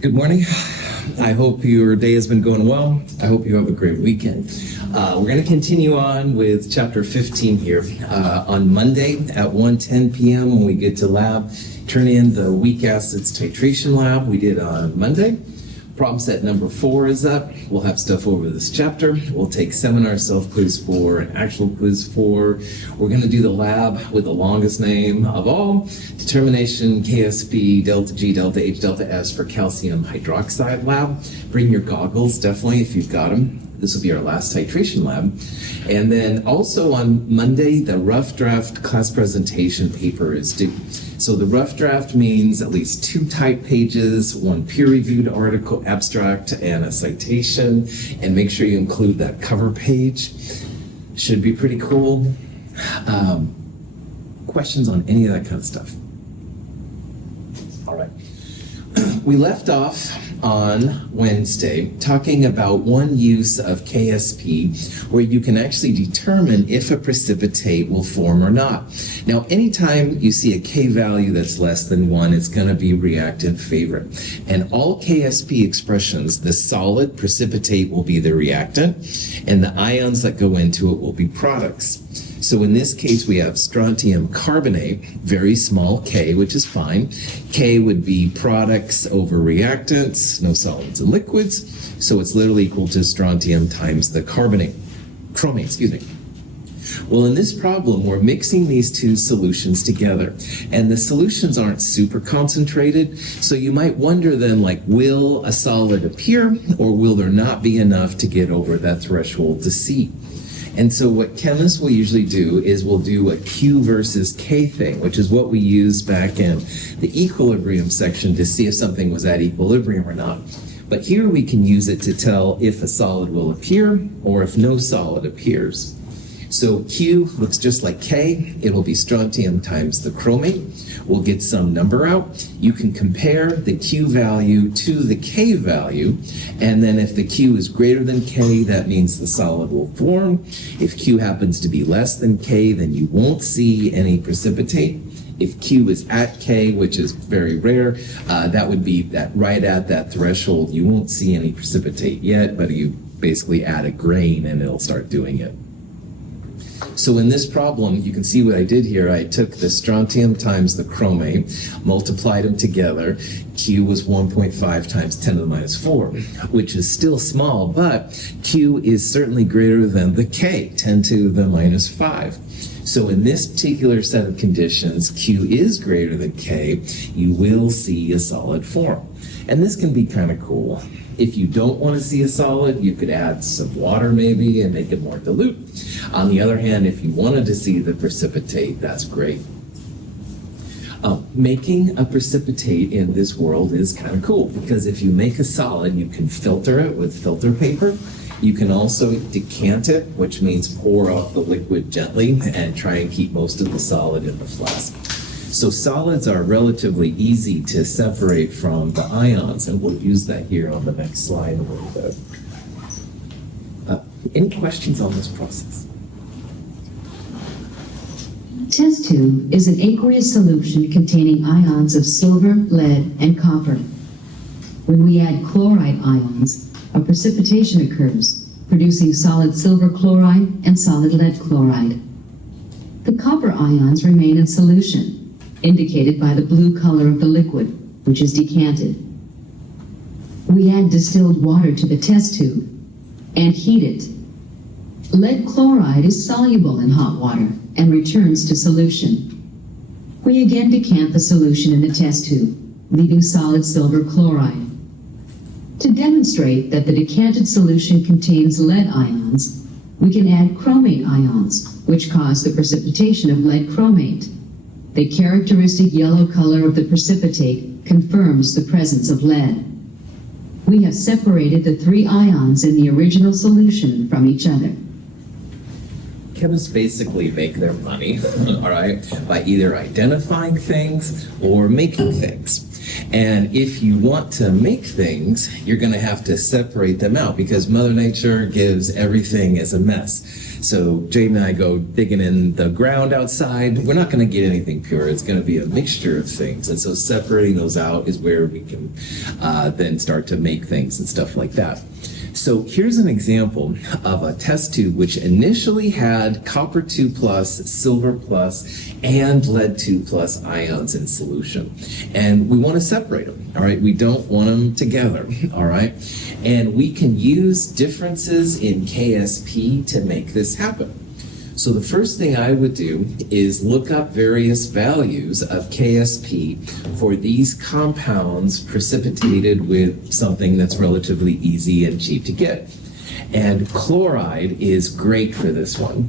Good morning. I hope your day has been going well. I hope you have a great weekend. We're going to continue on with chapter 15 here. On Monday at 1:10 p.m. when we get to lab, turn in the weak acids titration lab we did on Monday. Problem set number 4 is up. We'll have stuff over this chapter. We'll take seminar self-quiz 4 and actual quiz 4. We're going to do the lab with the longest name of all, determination KSP delta G delta H delta S for calcium hydroxide lab. Bring your goggles, definitely, if you've got them. This will be our last titration lab. And then also on Monday, the rough draft class presentation paper is due. So the rough draft means at least 2 type pages, 1 peer-reviewed article, abstract, and a citation. And make sure you include that cover page. Should be pretty cool. Questions on any of that kind of stuff? All right. We left off on Wednesday talking about one use of KSP where you can actually determine if a precipitate will form or not. Now, anytime you see a K value that's less than 1, it's going to be reactant favorite. And all KSP expressions, the solid precipitate will be the reactant, and the ions that go into it will be products. So in this case, we have strontium carbonate, very small k, which is fine. K would be products over reactants, no solids and liquids. So it's literally equal to strontium times the chromate, excuse me. Well, in this problem, we're mixing these 2 solutions together, and the solutions aren't super concentrated. So you might wonder then, like, will a solid appear, or will there not be enough to get over that threshold to C? And so what chemists will usually do is we'll do a Q versus K thing, which is what we used back in the equilibrium section to see if something was at equilibrium or not. But here we can use it to tell if a solid will appear or if no solid appears. So Q looks just like K. It'll be strontium times the chromate. We'll get some number out. You can compare the Q value to the K value, and then if the Q is greater than K, that means the solid will form. If Q happens to be less than K, then you won't see any precipitate. If Q is at K, which is very rare, that would be that right at that threshold. You won't see any precipitate yet, but you basically add a grain and it'll start doing it. So in this problem, you can see what I did here. I took the strontium times the chromate, multiplied them together. Q was 1.5 times 10 to the minus 4, which is still small, but Q is certainly greater than the K, 10 to the minus 5. So in this particular set of conditions, Q is greater than K, you will see a solid form. And this can be kind of cool. If you don't want to see a solid, you could add some water maybe and make it more dilute. On the other hand, if you wanted to see the precipitate, that's great. Making a precipitate in this world is kind of cool because if you make a solid, you can filter it with filter paper. You can also decant it, which means pour off the liquid gently and try and keep most of the solid in the flask. So solids are relatively easy to separate from the ions, and we'll use that here on the next slide a little bit. Any questions on this process? Test tube is an aqueous solution containing ions of silver, lead, and copper. When we add chloride ions, a precipitation occurs, producing solid silver chloride and solid lead chloride. The copper ions remain in solution, indicated by the blue color of the liquid, which is decanted. We add distilled water to the test tube and heat it. Lead chloride is soluble in hot water and returns to solution. We again decant the solution in the test tube, leaving solid silver chloride. To demonstrate that the decanted solution contains lead ions, we can add chromate ions, which cause the precipitation of lead chromate. The characteristic yellow color of the precipitate confirms the presence of lead. We have separated the 3 ions in the original solution from each other. chemists basically make their money, all right, by either identifying things or making things. And if you want to make things, you're going to have to separate them out because Mother Nature gives everything as a mess. So Jade and I go digging in the ground outside. We're not going to get anything pure. It's going to be a mixture of things. And so separating those out is where we can then start to make things and stuff like that. So here's an example of a test tube which initially had copper 2 plus, silver plus, and lead 2 plus ions in solution. And we want to separate them, all right? We don't want them together, all right? And we can use differences in KSP to make this happen. So the first thing I would do is look up various values of KSP for these compounds precipitated with something that's relatively easy and cheap to get. And chloride is great for this one.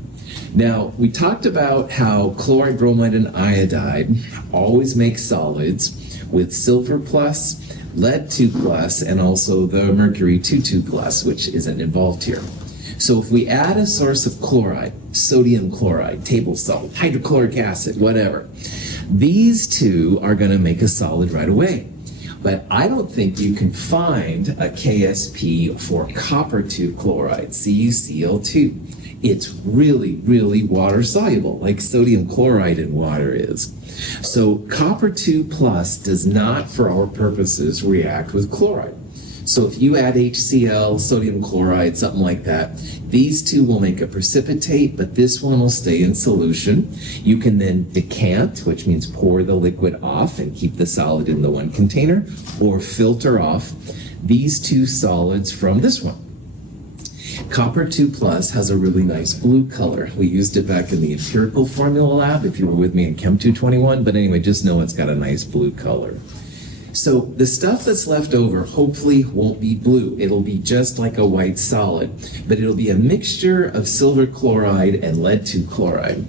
Now, we talked about how chloride, bromide, and iodide always make solids with silver plus, lead 2 plus, and also the mercury 2 plus, which isn't involved here. So if we add a source of chloride, sodium chloride, table salt, hydrochloric acid, whatever, these two are going to make a solid right away. But I don't think you can find a KSP for copper 2 chloride, CuCl2. It's really, really water soluble, like sodium chloride in water is. So copper 2 plus does not, for our purposes, react with chloride. So if you add HCl, sodium chloride, something like that, these two will make a precipitate, but this one will stay in solution. You can then decant, which means pour the liquid off and keep the solid in the one container, or filter off these two solids from this one. Copper 2 plus has a really nice blue color. We used it back in the empirical formula lab if you were with me in Chem 221, but anyway, just know it's got a nice blue color. So the stuff that's left over hopefully won't be blue. It'll be just like a white solid, but it'll be a mixture of silver chloride and lead 2 chloride.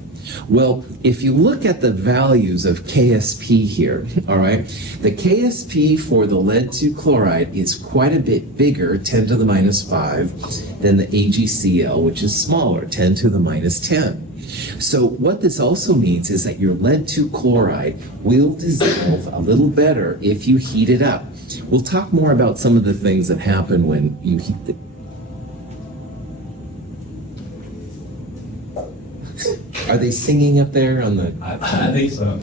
Well, if you look at the values of KSP here, all right, the KSP for the lead 2 chloride is quite a bit bigger, 10 to the minus 5, than the AgCl, which is smaller, 10 to the minus 10. So what this also means is that your lead 2 chloride will dissolve a little better if you heat it up. We'll talk more about some of the things that happen when you heat it. Are they singing up there on the... I think so.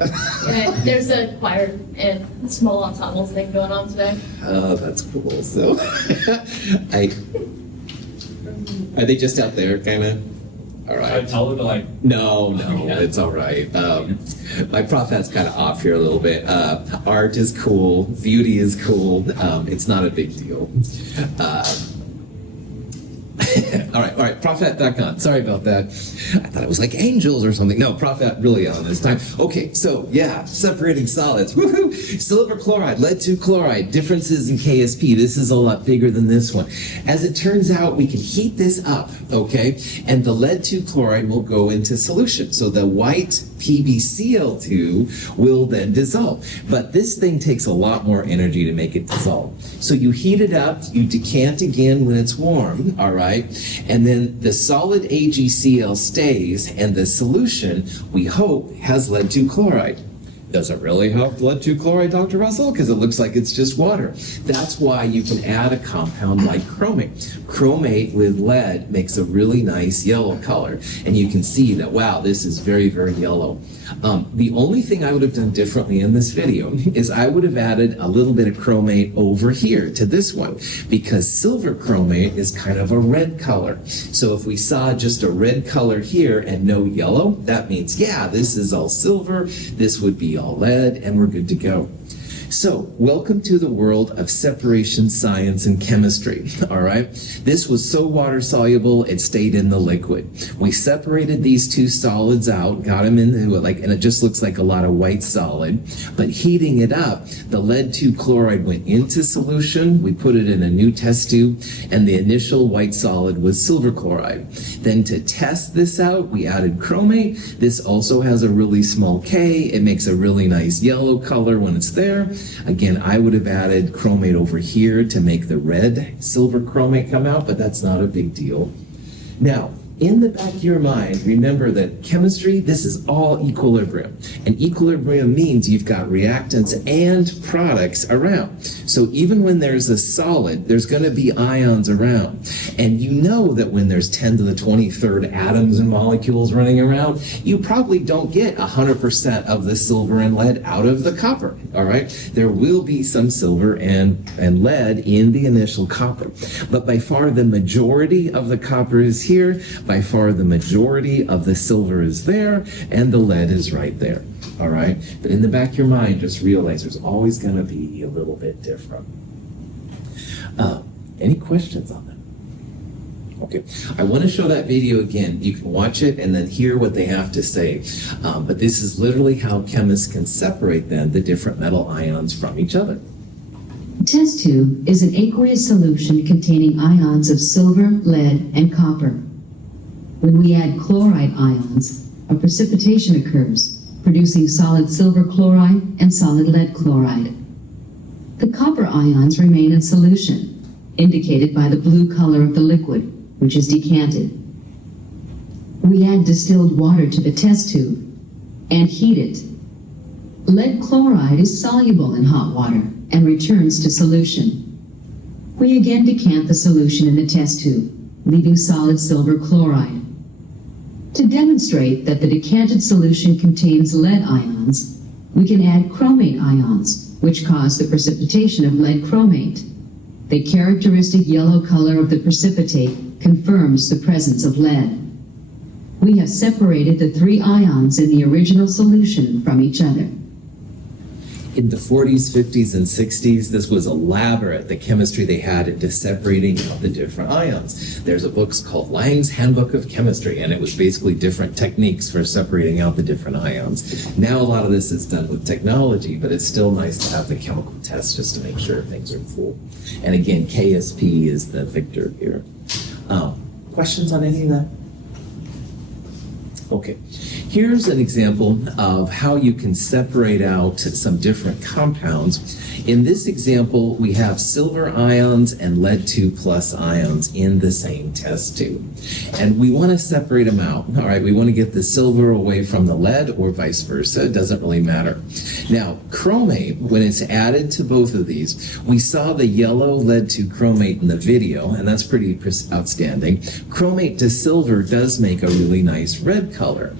Yeah, there's a choir and small ensembles thing going on today. Oh, that's cool. So, are they just out there, kind of? All I right. tell them to like. No, it's all right. My prof hat's kind of off here a little bit. Art is cool. Beauty is cool. It's not a big deal. All right, Prophet.com. Sorry about that. I thought it was like angels or something. No, Prophet really on this time. Okay, so yeah, separating solids. Woohoo! Silver chloride, lead 2 chloride, differences in KSP. This is a lot bigger than this one. As it turns out, we can heat this up, okay? And the lead 2 chloride will go into solution. So the white PbCl2 will then dissolve. But this thing takes a lot more energy to make it dissolve. So you heat it up, you decant again when it's warm, all right? And then the solid AgCl stays, and the solution, we hope, has lead 2 chloride. Does it really have lead 2 chloride, Dr. Russell? Because it looks like it's just water. That's why you can add a compound like chromate. Chromate with lead makes a really nice yellow color. And you can see that, wow, this is very, very yellow. The only thing I would have done differently in this video is I would have added a little bit of chromate over here to this one, because silver chromate is kind of a red color. So if we saw just a red color here and no yellow, that means, yeah, this is all silver, this would be all lead, and we're good to go. So, welcome to the world of separation science and chemistry, all right? This was so water soluble, it stayed in the liquid. We separated these two solids out, got them into it, and it just looks like a lot of white solid. But heating it up, the lead 2 chloride went into solution, we put it in a new test tube, and the initial white solid was silver chloride. Then to test this out, we added chromate. This also has a really small K. It makes a really nice yellow color when it's there. Again, I would have added chromate over here to make the red silver chromate come out, but that's not a big deal. Now, in the back of your mind, remember that chemistry, this is all equilibrium. And equilibrium means you've got reactants and products around. So even when there's a solid, there's going to be ions around. And you know that when there's 10 to the 23rd atoms and molecules running around, you probably don't get 100% of the silver and lead out of the copper, all right? There will be some silver and lead in the initial copper. But by far the majority of the copper is here, by far the majority of the silver is there, and the lead is right there, all right? But in the back of your mind, just realize there's always going to be a little bit different. Any questions on that? Okay, I want to show that video again. You can watch it and then hear what they have to say. But this is literally how chemists can separate then the different metal ions from each other. Test tube is an aqueous solution containing ions of silver, lead, and copper. When we add chloride ions, a precipitation occurs, producing solid silver chloride and solid lead chloride. The copper ions remain in solution, indicated by the blue color of the liquid, which is decanted. We add distilled water to the test tube and heat it. Lead chloride is soluble in hot water and returns to solution. We again decant the solution in the test tube, leaving solid silver chloride. To demonstrate that the decanted solution contains lead ions, we can add chromate ions, which cause the precipitation of lead chromate. The characteristic yellow color of the precipitate confirms the presence of lead. We have separated the three ions in the original solution from each other. In the 40s, 50s, and 60s, this was elaborate, the chemistry they had into separating out the different ions. There's a book called Lang's Handbook of Chemistry, and it was basically different techniques for separating out the different ions. Now a lot of this is done with technology, but it's still nice to have the chemical test just to make sure things are cool. And again, KSP is the victor here. Questions on any of that? Okay, here's an example of how you can separate out some different compounds. In this example, we have silver ions and lead 2 plus ions in the same test tube. And we want to separate them out. All right, we want to get the silver away from the lead or vice versa. It doesn't really matter. Now, chromate, when it's added to both of these, we saw the yellow lead 2 chromate in the video, and that's pretty outstanding. Chromate to silver does make a really nice red color.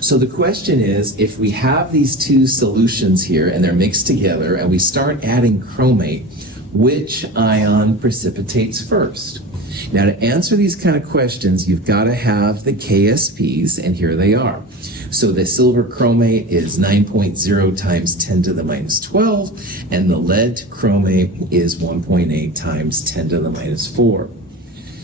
So the question is, if we have these two solutions here and they're mixed together and we start adding chromate, which ion precipitates first? Now, to answer these kind of questions, you've got to have the KSPs, and here they are. So the silver chromate is 9.0 times 10 to the minus 12, and the lead chromate is 1.8 times 10 to the minus 4.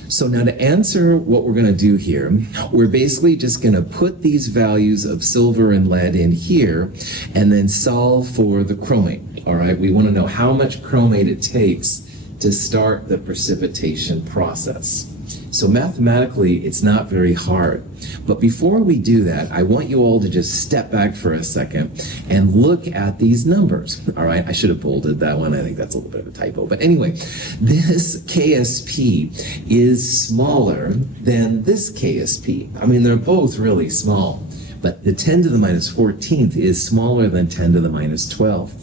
So now to answer what we're going to do here, we're basically just going to put these values of silver and lead in here and then solve for the chromate. All right, we want to know how much chromate it takes to start the precipitation process. So mathematically, it's not very hard. But before we do that, I want you all to just step back for a second and look at these numbers. All right, I should have bolded that one. I think that's a little bit of a typo. But anyway, this KSP is smaller than this KSP. I mean, they're both really small. But the 10 to the minus 14th is smaller than 10 to the minus 12.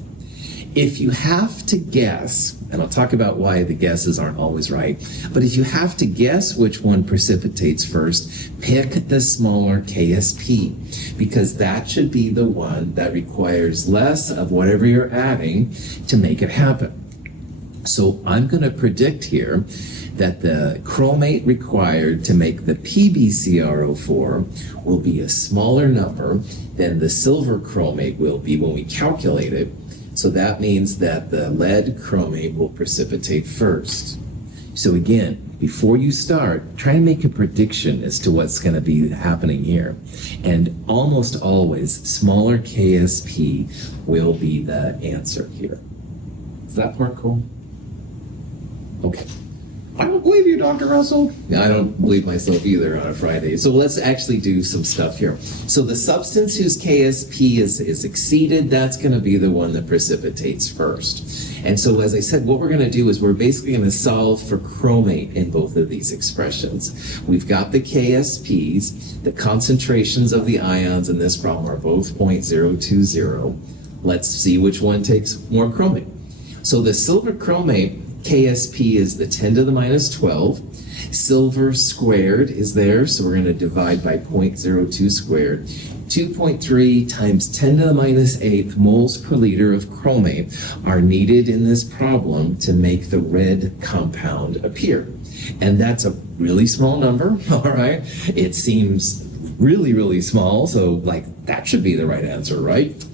If you have to guess, and I'll talk about why the guesses aren't always right, but if you have to guess which one precipitates first, pick the smaller KSP, because that should be the one that requires less of whatever you're adding to make it happen. So I'm going to predict here that the chromate required to make the PbCrO4 will be a smaller number than the silver chromate will be when we calculate it. So that means that the lead chromate will precipitate first. So again, before you start, try to make a prediction as to what's going to be happening here. And almost always, smaller KSP will be the answer here. Is that part cool? Okay. I don't believe you, Dr. Russell. I don't believe myself either on a Friday. So let's actually do some stuff here. So the substance whose KSP is exceeded, that's going to be the one that precipitates first. And so as I said, what we're going to do is we're basically going to solve for chromate in both of these expressions. We've got the KSPs, the concentrations of the ions in this problem are both 0.020. Let's see which one takes more chromate. So the silver chromate KSP is the 10 to the minus 12. Silver squared is there, so we're going to divide by 0.02 squared. 2.3 times 10 to the minus 8 moles per liter of chromate are needed in this problem to make the red compound appear. And that's a really small number, all right? It seems really, really small, so like that should be the right answer, right?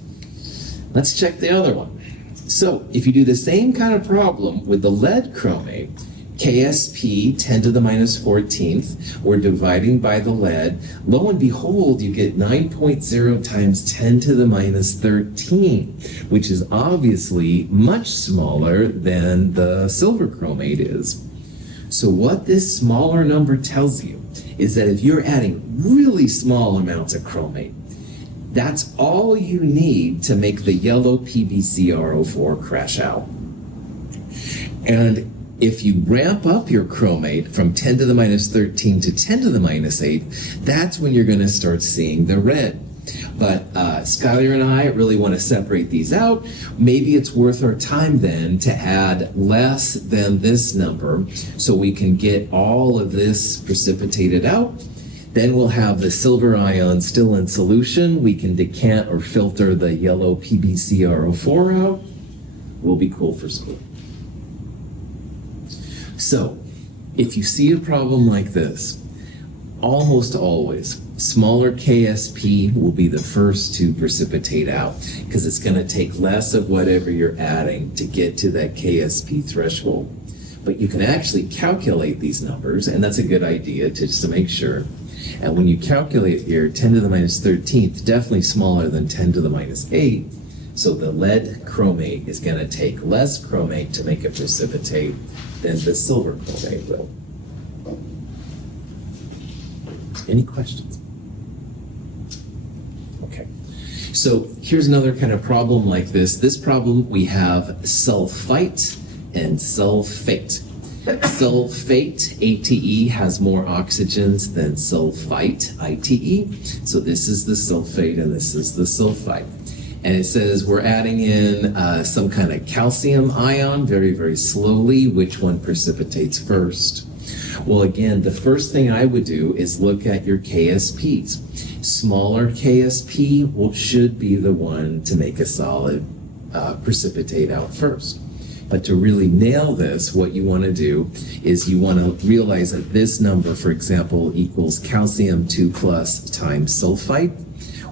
Let's check the other one. So if you do the same kind of problem with the lead chromate, KSP 10 to the minus 14th, we're dividing by the lead. Lo and behold, you get 9.0 times 10 to the minus 13, which is obviously much smaller than the silver chromate is. So what this smaller number tells you is that if you're adding really small amounts of chromate, that's all you need to make the yellow PbCrO4 crash out. And if you ramp up your chromate from 10 to the minus 13 to 10 to the minus 8, that's when you're going to start seeing the red. But Skylar and I really want to separate these out. Maybe it's worth our time then to add less than this number so we can get all of this precipitated out. Then we'll have the silver ion still in solution. We can decant or filter the yellow PbCrO4 out. We'll be cool for school. So, if you see a problem like this, almost always, smaller KSP will be the first to precipitate out because it's going to take less of whatever you're adding to get to that KSP threshold. But you can actually calculate these numbers, and that's a good idea just to make sure. And when you calculate here, 10 to the minus 13th, definitely smaller than 10 to the minus 8. So the lead chromate is going to take less chromate to make it precipitate than the silver chromate will. Any questions? Okay. So here's another kind of problem like this. This problem, we have sulfite and sulfate. Sulfate, ATE, has more oxygens than sulfite, ITE. So this is the sulfate and this is the sulfite. And it says we're adding in some kind of calcium ion very, very slowly. Which one precipitates first? Well, again, the first thing I would do is look at your KSPs. Smaller KSP should be the one to make a solid precipitate out first. But to really nail this, what you want to do is you want to realize that this number, for example, equals calcium 2 plus times sulfite.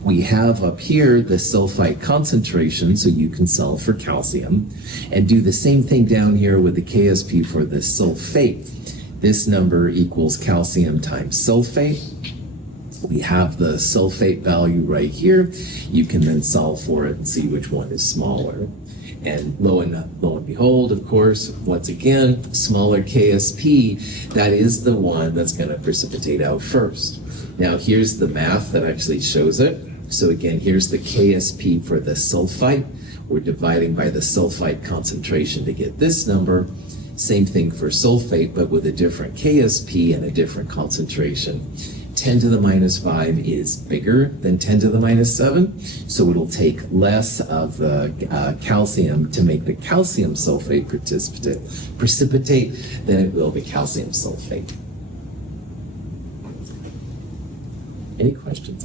We have up here the sulfite concentration, so you can solve for calcium. And do the same thing down here with the KSP for the sulfate. This number equals calcium times sulfate. We have the sulfate value right here. You can then solve for it and see which one is smaller. And lo and behold, of course, once again, smaller KSP, that is the one that's going to precipitate out first. Now here's the math that actually shows it. So again, here's the KSP for the sulfite. We're dividing by the sulfite concentration to get this number. Same thing for sulfate, but with a different KSP and a different concentration. 10 to the minus 5 is bigger than 10 to the minus 7, so it'll take less of the calcium to make the calcium sulfate precipitate than it will the calcium sulfate. Any questions?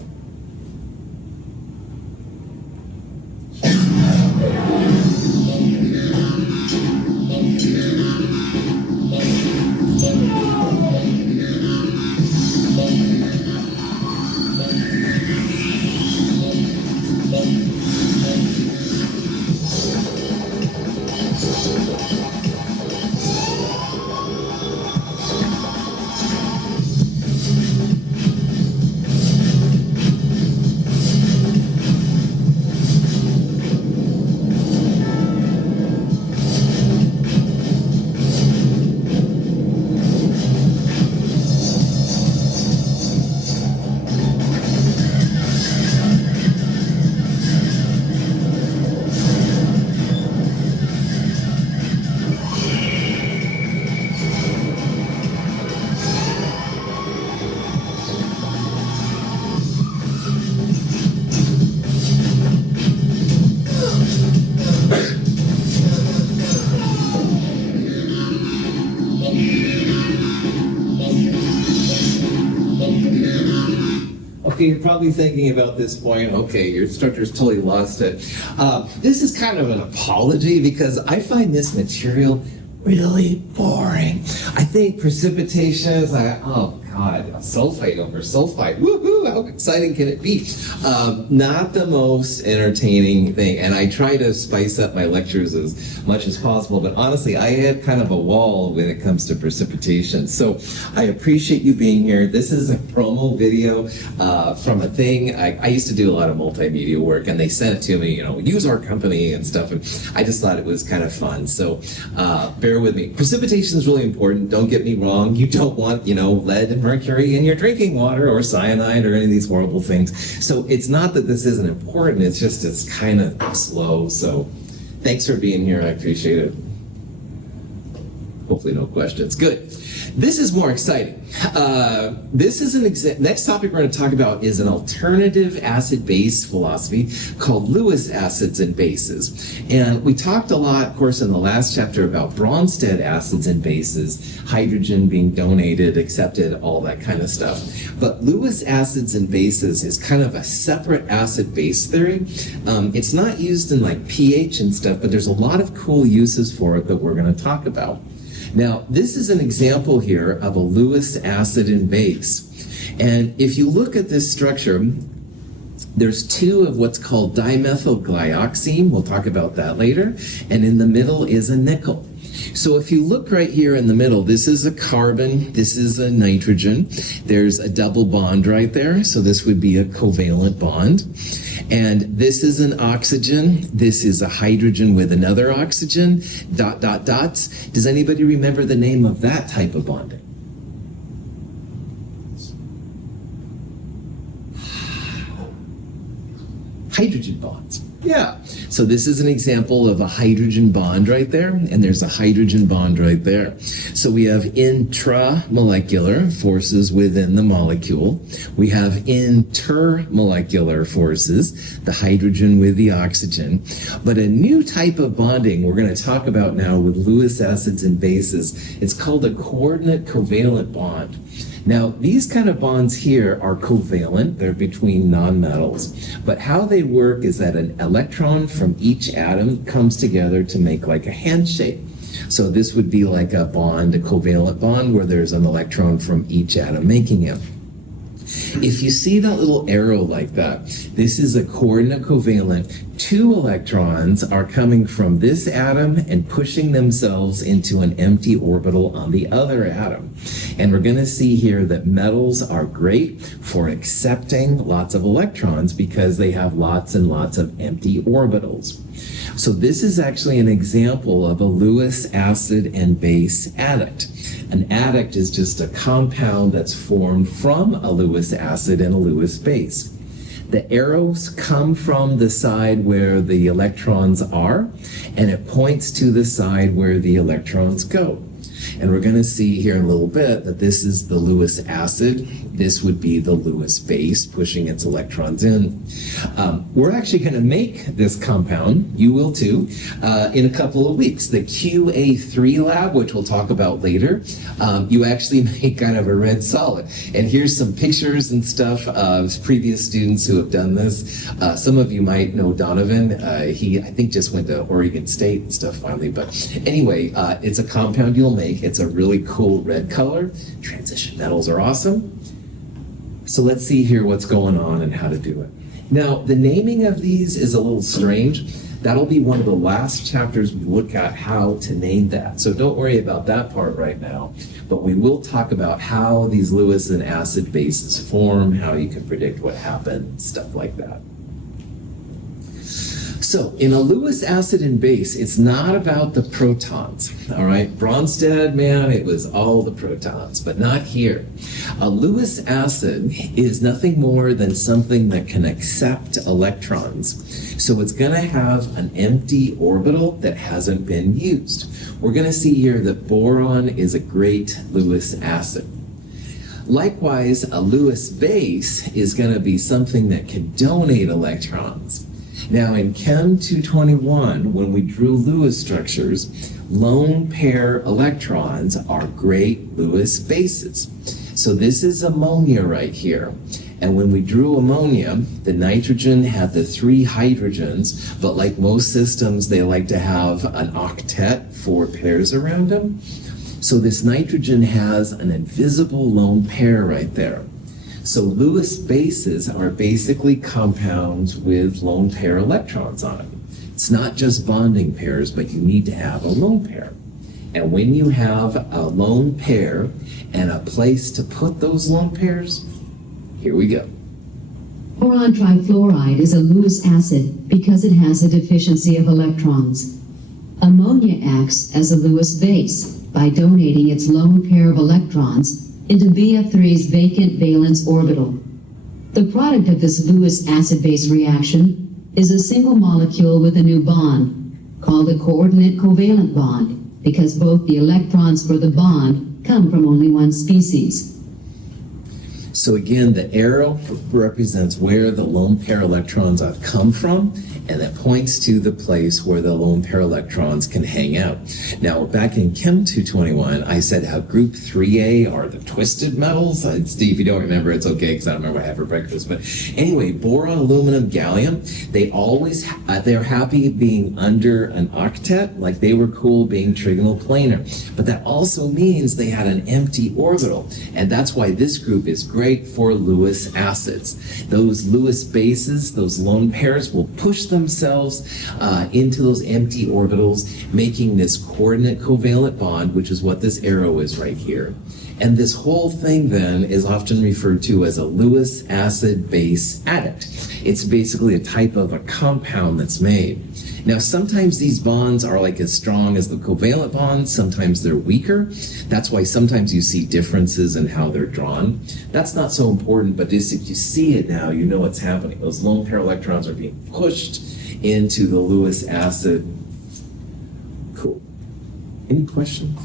Okay, you're probably thinking about this point, okay, your instructor's totally lost it. This is kind of an apology because I find this material really boring. I think precipitation is like, oh God, sulfite over sulfite. Woohoo, how exciting can it be? Not the most entertaining thing. And I try to spice up my lectures as much as possible, but honestly, I had kind of a wall when it comes to precipitation. So I appreciate you being here. This is a promo video from a thing. I used to do a lot of multimedia work and they sent it to me, use our company and stuff. And I just thought it was kind of fun. So bear with me. Precipitation is really important. Don't get me wrong. You don't want, lead and mercury in your drinking water or cyanide or any of these horrible things. So it's not that this isn't important. It's just it's kind of slow. So thanks for being here. I appreciate it. Hopefully no questions. Good. This is more exciting. This is next topic we're going to talk about is an alternative acid-base philosophy called Lewis acids and bases. And we talked a lot, of course, in the last chapter about Bronsted acids and bases, hydrogen being donated, accepted, all that kind of stuff. But Lewis acids and bases is kind of a separate acid-base theory. It's not used in like pH and stuff, but there's a lot of cool uses for it that we're going to talk about. Now, this is an example here of a Lewis acid and base. And if you look at this structure, there's two of what's called dimethylglyoxime. We'll talk about that later. And in the middle is a nickel. So if you look right here in the middle, this is a carbon, this is a nitrogen. There's a double bond right there. So this would be a covalent bond. And this is an oxygen. This is a hydrogen with another oxygen, ... Does anybody remember the name of that type of bonding? Hydrogen bonds. Yeah. So this is an example of a hydrogen bond right there, and there's a hydrogen bond right there. So we have intramolecular forces within the molecule. We have intermolecular forces, the hydrogen with the oxygen. But a new type of bonding we're going to talk about now with Lewis acids and bases, it's called a coordinate covalent bond. Now, these kind of bonds here are covalent. They're between nonmetals. But how they work is that an electron from each atom comes together to make like a handshake. So this would be like a bond, a covalent bond, where there's an electron from each atom making it. If you see that little arrow like that, this is a coordinate covalent. Two electrons are coming from this atom and pushing themselves into an empty orbital on the other atom. And we're going to see here that metals are great for accepting lots of electrons because they have lots and lots of empty orbitals. So this is actually an example of a Lewis acid and base adduct. An adduct is just a compound that's formed from a Lewis acid and a Lewis base. The arrows come from the side where the electrons are, and it points to the side where the electrons go. And we're going to see here in a little bit that this is the Lewis acid. This would be the Lewis base pushing its electrons in. We're actually going to make this compound, you will too, in a couple of weeks. The QA3 lab, which we'll talk about later, you actually make kind of a red solid. And here's some pictures and stuff of previous students who have done this. Some of you might know Donovan. He, I think, just went to Oregon State and stuff finally. But anyway, it's a compound you'll make. It's a really cool red color. Transition metals are awesome. So let's see here what's going on and how to do it. Now, the naming of these is a little strange. That'll be one of the last chapters we look at how to name that. So don't worry about that part right now. But we will talk about how these Lewis and acid bases form, how you can predict what happened, stuff like that. So in a Lewis acid and base, it's not about the protons, all right? Bronsted, man, it was all the protons, but not here. A Lewis acid is nothing more than something that can accept electrons. So it's gonna have an empty orbital that hasn't been used. We're gonna see here that boron is a great Lewis acid. Likewise, a Lewis base is gonna be something that can donate electrons. Now in Chem 221, when we drew Lewis structures, lone pair electrons are great Lewis bases. So this is ammonia right here. And when we drew ammonia, the nitrogen had the 3 hydrogens, but like most systems, they like to have an octet, 4 pairs around them. So this nitrogen has an invisible lone pair right there. So Lewis bases are basically compounds with lone pair electrons on them. It's not just bonding pairs, but you need to have a lone pair. And when you have a lone pair and a place to put those lone pairs, here we go. Boron trifluoride is a Lewis acid because it has a deficiency of electrons. Ammonia acts as a Lewis base by donating its lone pair of electrons into BF3's vacant valence orbital. The product of this Lewis acid-base reaction is a single molecule with a new bond, called a coordinate covalent bond, because both the electrons for the bond come from only one species. So again, the arrow represents where the lone pair electrons have come from, and that points to the place where the lone pair electrons can hang out. Now, back in Chem 221, I said how group 3A are the twisted metals. Steve, if you don't remember, it's okay, because I don't remember what I had for breakfast. But anyway, boron, aluminum, gallium, they always, they're happy being under an octet, like they were cool being trigonal planar. But that also means they had an empty orbital, and that's why this group is great for Lewis acids. Those Lewis bases, those lone pairs, will push themselves into those empty orbitals, making this coordinate covalent bond, which is what this arrow is right here. And this whole thing then is often referred to as a Lewis acid base adduct. It's basically a type of a compound that's made. Now, sometimes these bonds are like as strong as the covalent bonds, sometimes they're weaker. That's why sometimes you see differences in how they're drawn. That's not so important, but just if you see it now, you know what's happening. Those lone pair electrons are being pushed into the Lewis acid. Cool. Any questions?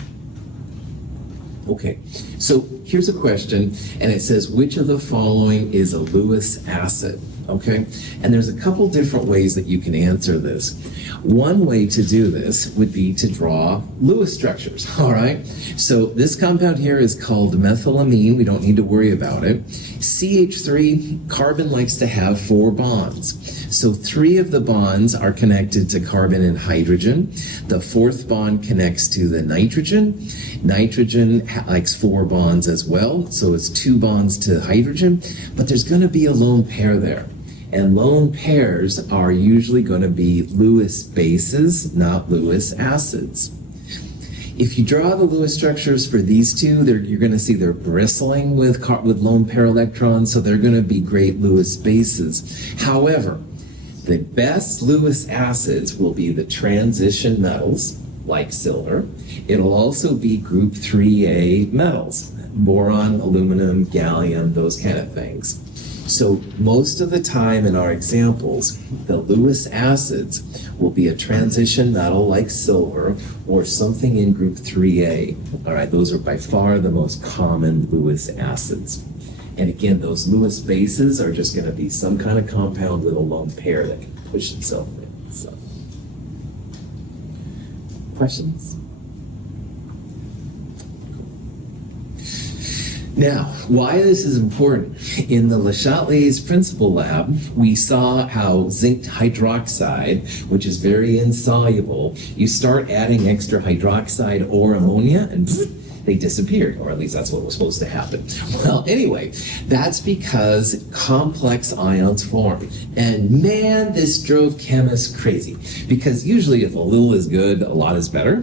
Okay, so here's a question, and it says, which of the following is a Lewis acid? Okay, and there's a couple different ways that you can answer this. One way to do this would be to draw Lewis structures, all right? So this compound here is called methylamine. We don't need to worry about it. CH3, carbon likes to have 4 bonds. So 3 of the bonds are connected to carbon and hydrogen. The 4th bond connects to the nitrogen. Nitrogen likes 4 bonds as well, so it's 2 bonds to hydrogen, but there's going to be a lone pair there. And lone pairs are usually going to be Lewis bases, not Lewis acids. If you draw the Lewis structures for these two, you're going to see they're bristling with lone pair electrons, so they're going to be great Lewis bases. However, the best Lewis acids will be the transition metals, like silver. It'll also be group 3A metals, boron, aluminum, gallium, those kind of things. So most of the time in our examples, the Lewis acids will be a transition metal like silver or something in group 3A. All right, those are by far the most common Lewis acids. And again, those Lewis bases are just going to be some kind of compound with a lone pair that can push itself in. So, questions? Now, why this is important, in the Le Chatelier's principal lab, we saw how zinc hydroxide, which is very insoluble, you start adding extra hydroxide or ammonia, and they disappeared, or at least that's what was supposed to happen. Well, anyway, that's because complex ions form. And man, this drove chemists crazy, because usually if a little is good, a lot is better.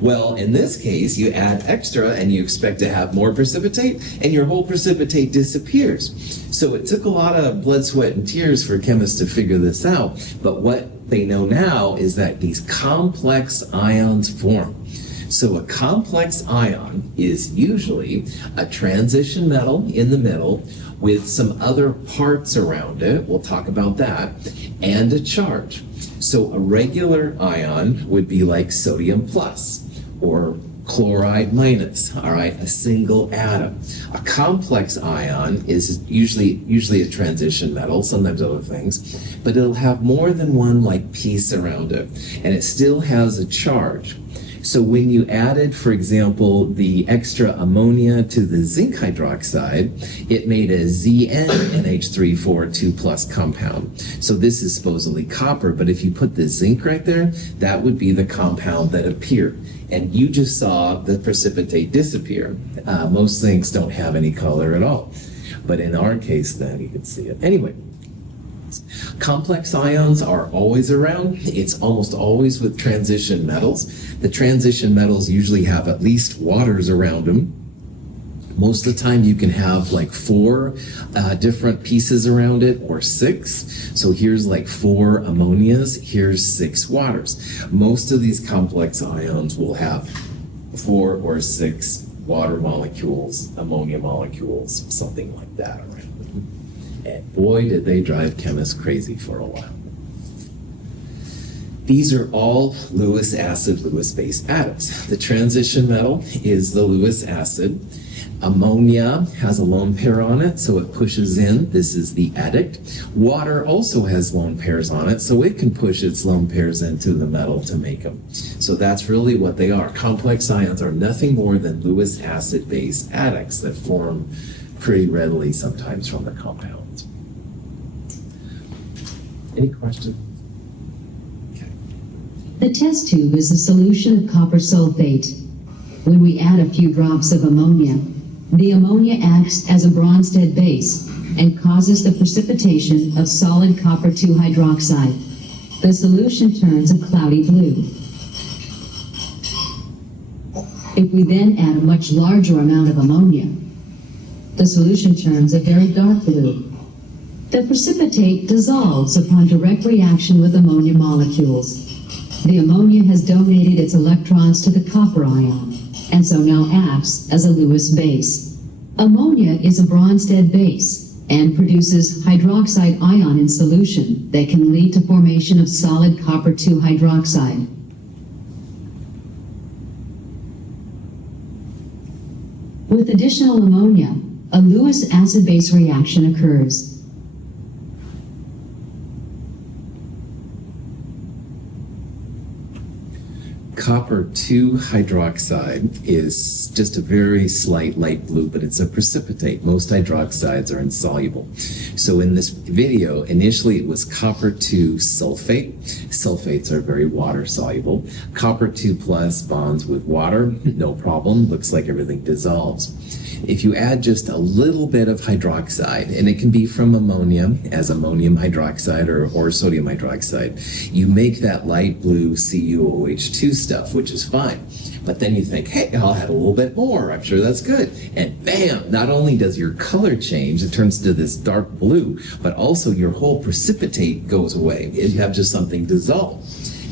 Well, in this case, you add extra and you expect to have more precipitate, and your whole precipitate disappears. So it took a lot of blood, sweat, and tears for chemists to figure this out, but what they know now is that these complex ions form. So a complex ion is usually a transition metal in the middle with some other parts around it, we'll talk about that, and a charge. So a regular ion would be like sodium plus or chloride minus, all right, a single atom. A complex ion is usually a transition metal, sometimes other things, but it'll have more than one like piece around it, and it still has a charge. So when you added, for example, the extra ammonia to the zinc hydroxide, it made a ZnNH342 plus compound. So this is supposedly copper, but if you put the zinc right there, that would be the compound that appeared. And you just saw the precipitate disappear. Most zincs don't have any color at all. But in our case, then you can see it. Anyway, complex ions are always around. It's almost always with transition metals. The transition metals usually have at least waters around them. Most of the time you can have like 4 different pieces around it, or 6. So here's like 4 ammonias, here's 6 waters. Most of these complex ions will have 4 or 6 water molecules, ammonia molecules, something like that around them. And boy, did they drive chemists crazy for a while. These are all Lewis acid, Lewis base atoms. The transition metal is the Lewis acid. Ammonia has a lone pair on it, so it pushes in. This is the addict. Water also has lone pairs on it, so it can push its lone pairs into the metal to make them. So that's really what they are. Complex ions are nothing more than Lewis acid base addicts that form pretty readily sometimes from the compounds. Any questions? The test tube is a solution of copper sulfate. When we add a few drops of ammonia, the ammonia acts as a Bronsted base and causes the precipitation of solid copper 2 hydroxide. The solution turns a cloudy blue. If we then add a much larger amount of ammonia, the solution turns a very dark blue. The precipitate dissolves upon direct reaction with ammonia molecules. The ammonia has donated its electrons to the copper ion, and so now acts as a Lewis base. Ammonia is a Bronsted base and produces hydroxide ion in solution that can lead to formation of solid copper 2 hydroxide. With additional ammonia, a Lewis acid-base reaction occurs. Copper 2 hydroxide is just a very slight light blue, but it's a precipitate. Most hydroxides are insoluble. So in this video, initially it was copper 2 sulfate. Sulfates are very water soluble. Copper 2 plus bonds with water, no problem. Looks like everything dissolves. If you add just a little bit of hydroxide, and it can be from ammonia as ammonium hydroxide or sodium hydroxide, you make that light blue CuOH2 stuff, which is fine. But then you think, hey, I'll add a little bit more. I'm sure that's good. And bam, not only does your color change, it turns to this dark blue, but also your whole precipitate goes away. You have just something dissolved.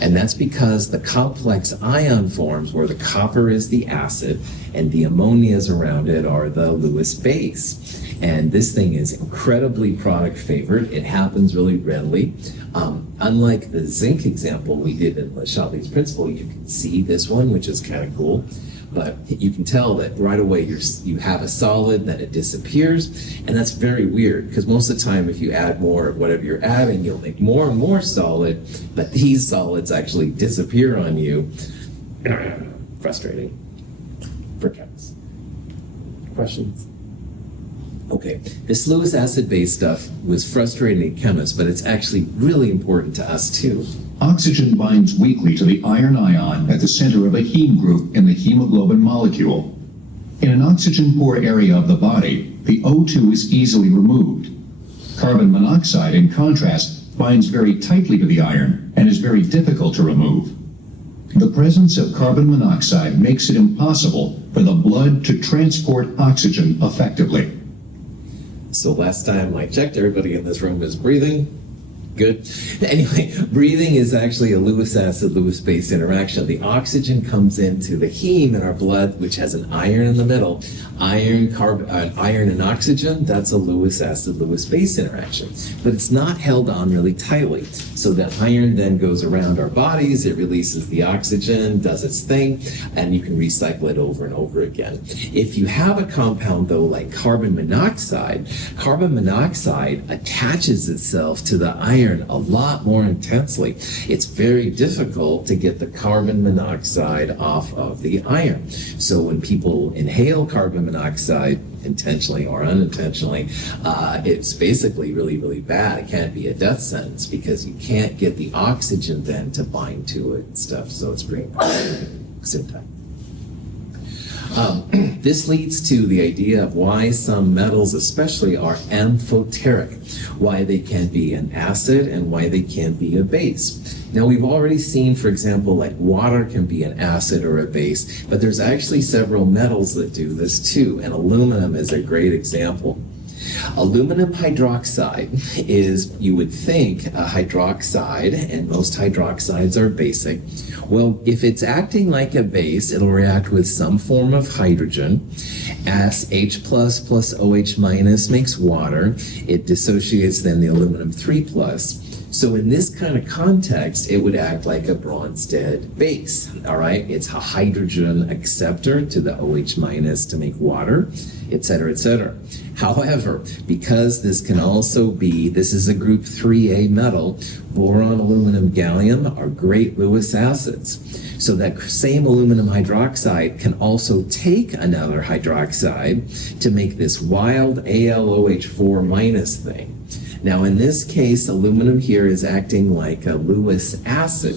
And that's because the complex ion forms where the copper is the acid and the ammonias around it are the Lewis base. And this thing is incredibly product favored. It happens really readily. Unlike the zinc example we did in Le Chatelier's principle, you can see this one, which is kind of cool. But you can tell that right away you have a solid, then it disappears, and that's very weird because most of the time if you add more of whatever you're adding, you'll make more and more solid, but these solids actually disappear on you. Frustrating for chemists. Questions? Okay, this Lewis acid-based stuff was frustrating to chemists, but it's actually really important to us too. Oxygen binds weakly to the iron ion at the center of a heme group in the hemoglobin molecule. In an oxygen-poor area of the body, the O2 is easily removed. Carbon monoxide, in contrast, binds very tightly to the iron and is very difficult to remove. The presence of carbon monoxide makes it impossible for the blood to transport oxygen effectively. So last time I checked, everybody in this room is breathing. Good. Anyway, breathing is actually a Lewis acid, Lewis base interaction. The oxygen comes into the heme in our blood, which has an iron in the middle. Iron and oxygen, that's a Lewis acid, Lewis base interaction. But it's not held on really tightly. So the iron then goes around our bodies, it releases the oxygen, does its thing, and you can recycle it over and over again. If you have a compound, though, like carbon monoxide attaches itself to the iron iron a lot more intensely. It's very difficult to get the carbon monoxide off of the iron. So when people inhale carbon monoxide, intentionally or unintentionally, it's basically really, really bad. It can't be a death sentence because you can't get the oxygen then to bind to it and stuff. So it's pretty important. This leads to the idea of why some metals especially are amphoteric, why they can be an acid and why they can be a base. Now we've already seen, for example, like water can be an acid or a base, but there's actually several metals that do this too, and aluminum is a great example. Aluminum hydroxide is, you would think, a hydroxide, and most hydroxides are basic. Well, if it's acting like a base, it'll react with some form of hydrogen. As H plus plus OH minus makes water, it dissociates then the aluminum 3 plus. So in this kind of context, it would act like a Bronsted base, all right? It's a hydrogen acceptor to the OH minus to make water, et cetera, et cetera. However, because this can also be, this is a group 3A metal, boron, aluminum, gallium are great Lewis acids. So that same aluminum hydroxide can also take another hydroxide to make this wild AlOH4 minus thing. Now in this case, aluminum here is acting like a Lewis acid.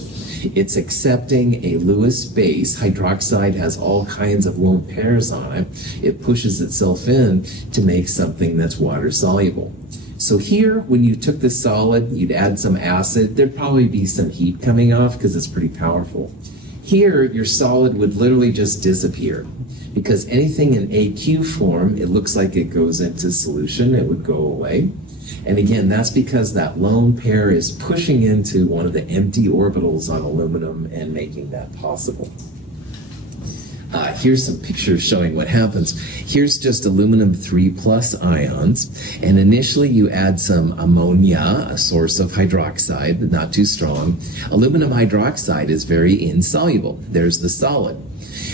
It's accepting a Lewis base. Hydroxide has all kinds of lone pairs on it. It pushes itself in to make something that's water soluble. So here, when you took this solid, you'd add some acid. There'd probably be some heat coming off because it's pretty powerful. Here, your solid would literally just disappear because anything in AQ form, it looks like it goes into solution. It would go away. And again, that's because that lone pair is pushing into one of the empty orbitals on aluminum and making that possible. Here's some pictures showing what happens. Here's just aluminum 3 plus ions, and initially you add some ammonia, a source of hydroxide, but not too strong. Aluminum hydroxide is very insoluble. There's the solid.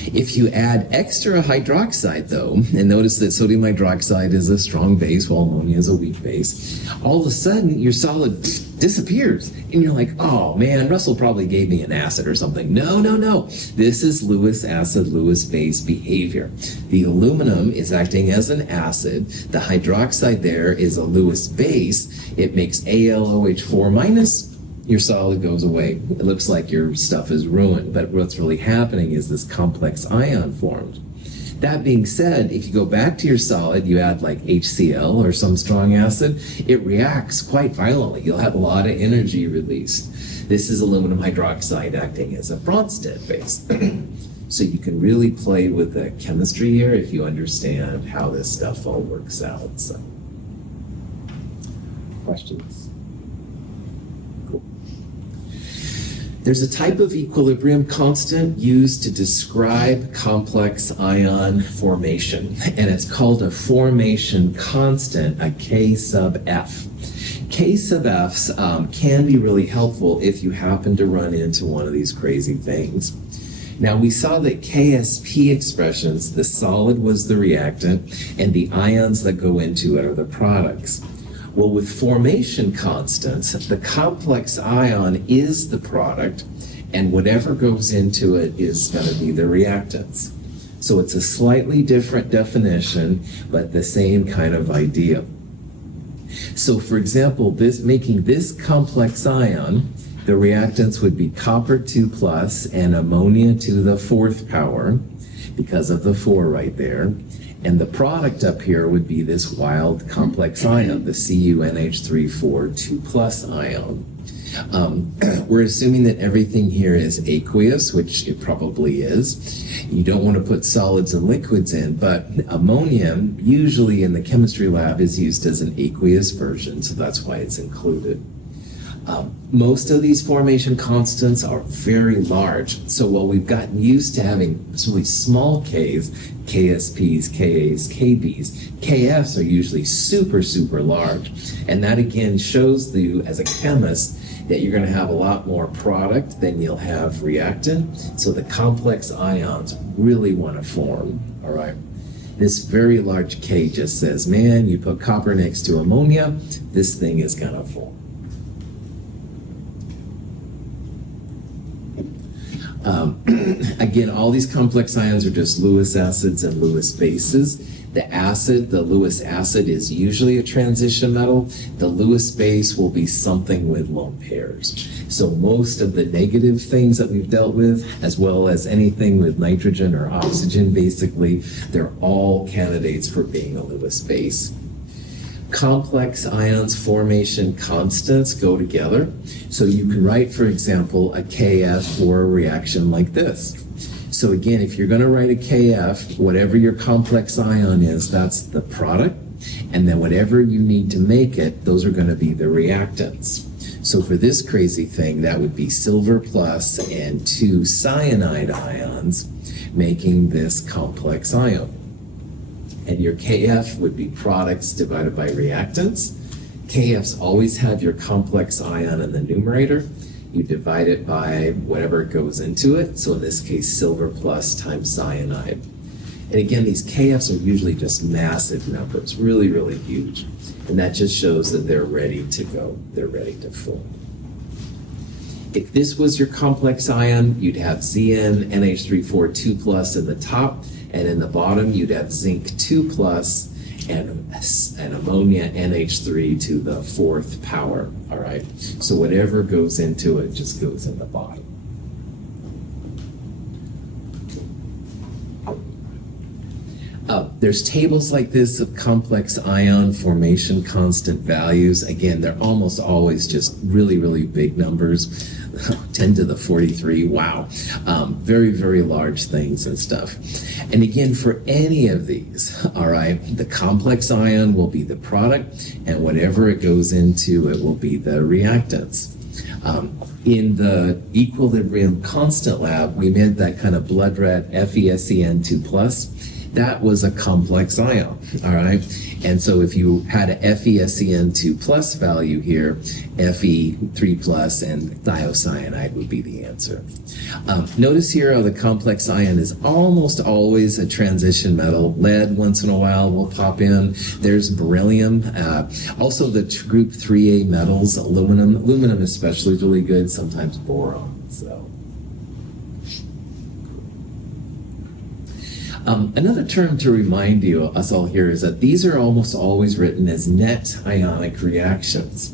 If you add extra hydroxide though, and notice that sodium hydroxide is a strong base while ammonia is a weak base, all of a sudden your solid disappears. And you're like, oh man, Russell probably gave me an acid or something. No. This is Lewis acid, Lewis base behavior. The aluminum is acting as an acid. The hydroxide there is a Lewis base. It makes AlOH4 minus. Your solid goes away. It looks like your stuff is ruined, but what's really happening is this complex ion formed. That being said, if you go back to your solid, you add like HCl or some strong acid, it reacts quite violently. You'll have a lot of energy released. This is aluminum hydroxide acting as a Bronsted base. So you can really play with the chemistry here if you understand how this stuff all works out. So, questions? There's a type of equilibrium constant used to describe complex ion formation, and it's called a formation constant, a K sub F. K sub F's can be really helpful if you happen to run into one of these crazy things. Now we saw that KSP expressions, the solid was the reactant, and the ions that go into it are the products. Well, with formation constants, the complex ion is the product, and whatever goes into it is going to be the reactants. So it's a slightly different definition, but the same kind of idea. So for example, making this complex ion, the reactants would be copper 2 plus and ammonia to the 4th power, because of the 4 right there. And the product up here would be this wild complex ion, the CuNH3 2 plus ion. We're assuming that everything here is aqueous, which it probably is. You don't want to put solids and liquids in, but ammonia, usually in the chemistry lab, is used as an aqueous version, so that's why it's included. Most of these formation constants are very large. So while we've gotten used to having really small Ks, KSPs, Kas, KBs, KFs are usually super, super large. And that again shows you as a chemist that you're going to have a lot more product than you'll have reactant. So the complex ions really want to form, all right? This very large K just says, man, you put copper next to ammonia, this thing is going to form. Again, all these complex ions are just Lewis acids and Lewis bases. The Lewis acid is usually a transition metal. The Lewis base will be something with lone pairs. So most of the negative things that we've dealt with, as well as anything with nitrogen or oxygen, basically, they're all candidates for being a Lewis base. Complex ions formation constants go together. So you can write, for example, a KF for a reaction like this. So again, if you're going to write a KF, whatever your complex ion is, that's the product. And then whatever you need to make it, those are going to be the reactants. So for this crazy thing, that would be silver plus and 2 cyanide ions making this complex ion. And your KF would be products divided by reactants. KFs always have your complex ion in the numerator. You divide it by whatever goes into it. So in this case, silver plus times cyanide. And again, these KFs are usually just massive numbers, really, really huge. And that just shows that they're ready to go. They're ready to form. If this was your complex ion, you'd have Zn NH3 2 plus in the top, and in the bottom you'd have zinc 2 plus and ammonia NH3 to the 4th power. All right. So whatever goes into it just goes in the bottom. There's tables like this of complex ion formation constant values. Again, they're almost always just really, really big numbers. 10 to the 43, wow. Very, very large things and stuff. And again, for any of these, all right, the complex ion will be the product, and whatever it goes into, it will be the reactants. In the equilibrium constant lab, we made that kind of blood red FeSen2 plus. That was a complex ion, all right? And so if you had a FeSen2 plus value here, Fe3 plus and thiocyanide would be the answer. Notice here how the complex ion is almost always a transition metal. Lead once in a while will pop in. There's beryllium. Also the group 3A metals, aluminum. Aluminum especially is really good, sometimes boron, so. Another term to remind us all here is that these are almost always written as net ionic reactions.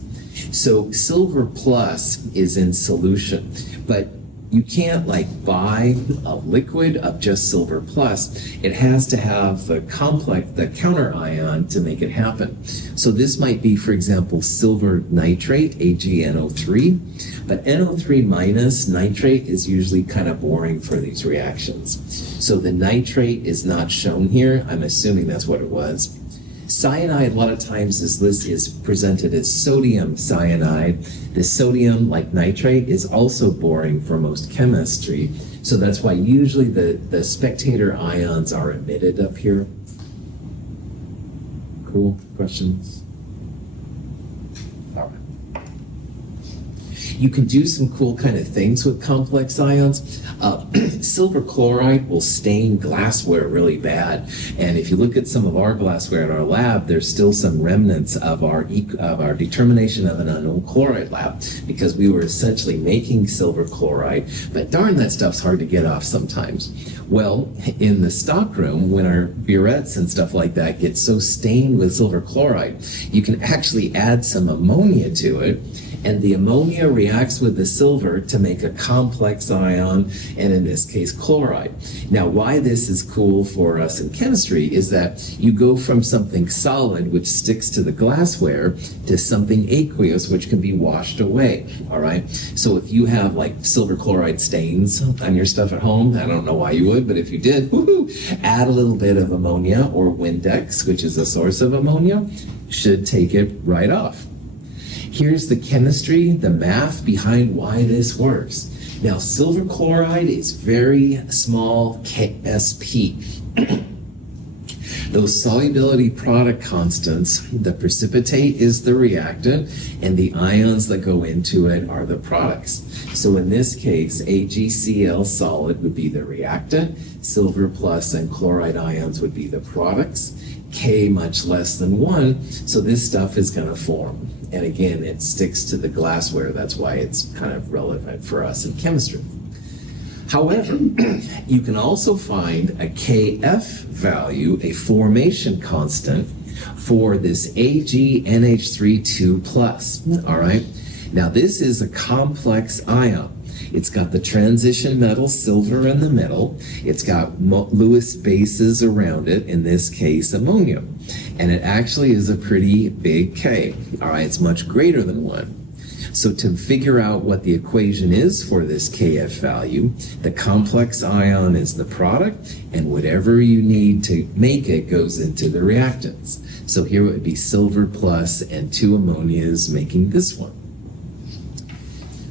So silver plus is in solution, but you can't like buy a liquid of just silver plus. It has to have the counter ion to make it happen. So this might be, for example, silver nitrate, AgNO3, but NO3 minus nitrate is usually kind of boring for these reactions. So the nitrate is not shown here. I'm assuming that's what it was. Cyanide, a lot of times, is presented as sodium cyanide. The sodium, like nitrate, is also boring for most chemistry. So that's why usually the spectator ions are emitted up here. Cool. Questions? All right. You can do some cool kind of things with complex ions. Silver chloride will stain glassware really bad. And if you look at some of our glassware in our lab, there's still some remnants of our determination of an unknown chloride lab, because we were essentially making silver chloride, but darn, that stuff's hard to get off sometimes. Well, in the stockroom, when our burettes and stuff like that get so stained with silver chloride, you can actually add some ammonia to it, and the ammonia reacts with the silver to make a complex ion, and in this case, chloride. Now, why this is cool for us in chemistry is that you go from something solid, which sticks to the glassware, to something aqueous, which can be washed away, all right? So if you have like silver chloride stains on your stuff at home, I don't know why you would, but if you did, woohoo, add a little bit of ammonia or Windex, which is a source of ammonia, should take it right off. Here's the chemistry, the math behind why this works. Now, silver chloride is very small Ksp. Those solubility product constants, the precipitate is the reactant, and the ions that go into it are the products. So in this case, AgCl solid would be the reactant, silver plus and chloride ions would be the products, K much less than 1, so this stuff is going to form. And again, it sticks to the glassware. That's why it's kind of relevant for us in chemistry. However, you can also find a Kf value, a formation constant, for this AgNH3 all right? Now this is a complex ion. It's got the transition metal silver in the middle. It's got Lewis bases around it, in this case ammonia. And it actually is a pretty big K, all right? It's much greater than 1. So to figure out what the equation is for this Kf value, the complex ion is the product, and whatever you need to make it goes into the reactants. So here it would be silver plus and 2 ammonias making this one.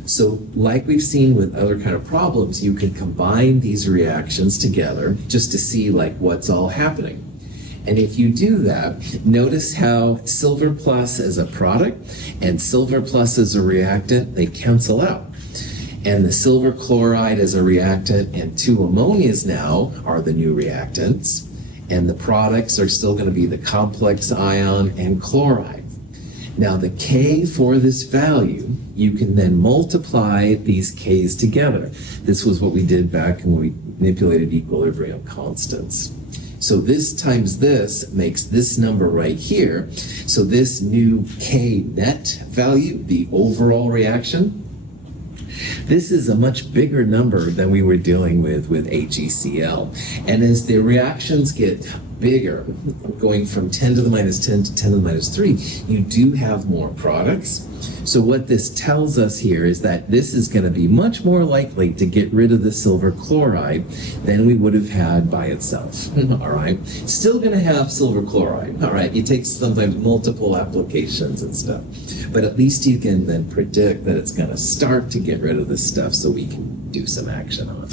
So like we've seen with other kind of problems, you can combine these reactions together just to see like what's all happening. And if you do that, notice how silver plus as a product and silver plus as a reactant, they cancel out. And the silver chloride as a reactant and 2 ammonias now are the new reactants. And the products are still going to be the complex ion and chloride. Now the K for this value, you can then multiply these K's together. This was what we did back when we manipulated equilibrium constants. So this times this makes this number right here. So this new K net value, the overall reaction, this is a much bigger number than we were dealing with AgCl. And as the reactions get bigger, going from 10 to the minus 10 to 10 to the minus 3, you do have more products. So what this tells us here is that this is going to be much more likely to get rid of the silver chloride than we would have had by itself. All right. Still going to have silver chloride. All right. It takes sometimes multiple applications and stuff. But at least you can then predict that it's going to start to get rid of this stuff so we can do some action on it.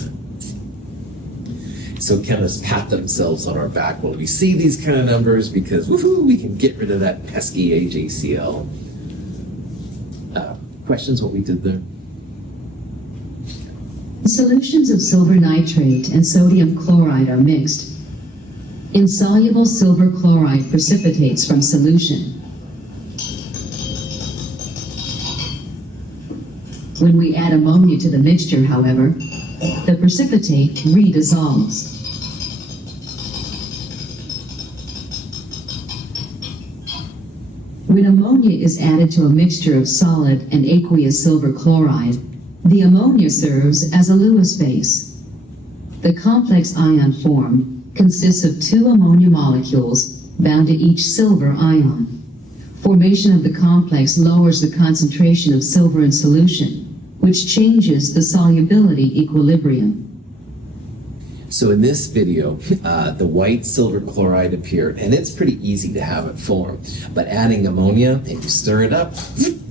So chemists pat themselves on our back when we see these kind of numbers because woohoo, we can get rid of that pesky AgCl. Questions what we did there? Solutions of silver nitrate and sodium chloride are mixed. Insoluble silver chloride precipitates from solution. When we add ammonia to the mixture, however, the precipitate redissolves. When ammonia is added to a mixture of solid and aqueous silver chloride, the ammonia serves as a Lewis base. The complex ion formed consists of 2 ammonia molecules bound to each silver ion. Formation of the complex lowers the concentration of silver in solution, which changes the solubility equilibrium. So in this video, the white silver chloride appeared, and it's pretty easy to have it form. But adding ammonia, and you stir it up,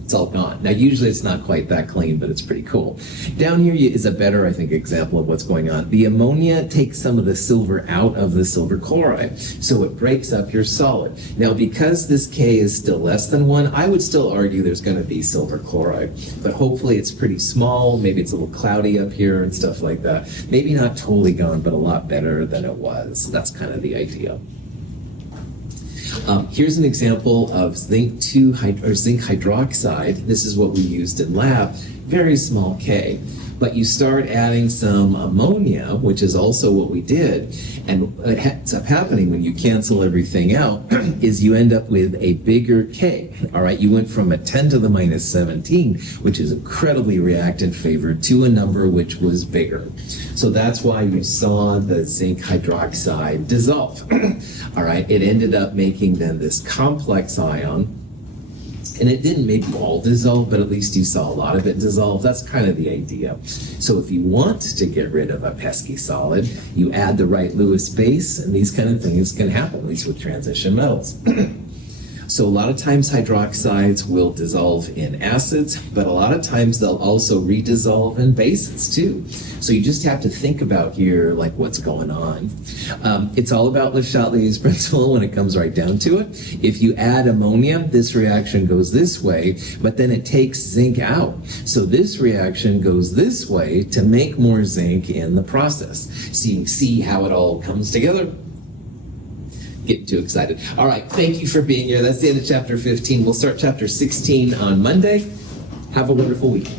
it's all gone. Now, usually it's not quite that clean, but it's pretty cool. Down here is a better, I think, example of what's going on. The ammonia takes some of the silver out of the silver chloride, so it breaks up your solid. Now, because this K is still less than 1, I would still argue there's going to be silver chloride, but hopefully it's pretty small. Maybe it's a little cloudy up here and stuff like that. Maybe not totally gone, but a lot better than it was. That's kind of the idea. Here's an example of zinc hydroxide. This is what we used in lab, very small K. But you start adding some ammonia, which is also what we did, and what ends up happening when you cancel everything out is you end up with a bigger K. All right, you went from a 10 to the minus 17, which is incredibly reactant favored, to a number which was bigger. So that's why you saw the zinc hydroxide dissolve. All right, it ended up making then this complex ion. And it didn't maybe all dissolve, but at least you saw a lot of it dissolve. That's kind of the idea. So if you want to get rid of a pesky solid, you add the right Lewis base, and these kind of things can happen, at least with transition metals. So a lot of times hydroxides will dissolve in acids, but a lot of times they'll also redissolve in bases too. So you just have to think about here, like what's going on. It's all about Le Chatelier's principle when it comes right down to it. If you add ammonia, this reaction goes this way, but then it takes zinc out. So this reaction goes this way to make more zinc in the process. So you can see how it all comes together. Getting too excited. All right, thank you for being here. That's the end of chapter 15. We'll start chapter 16 on Monday. Have a wonderful week.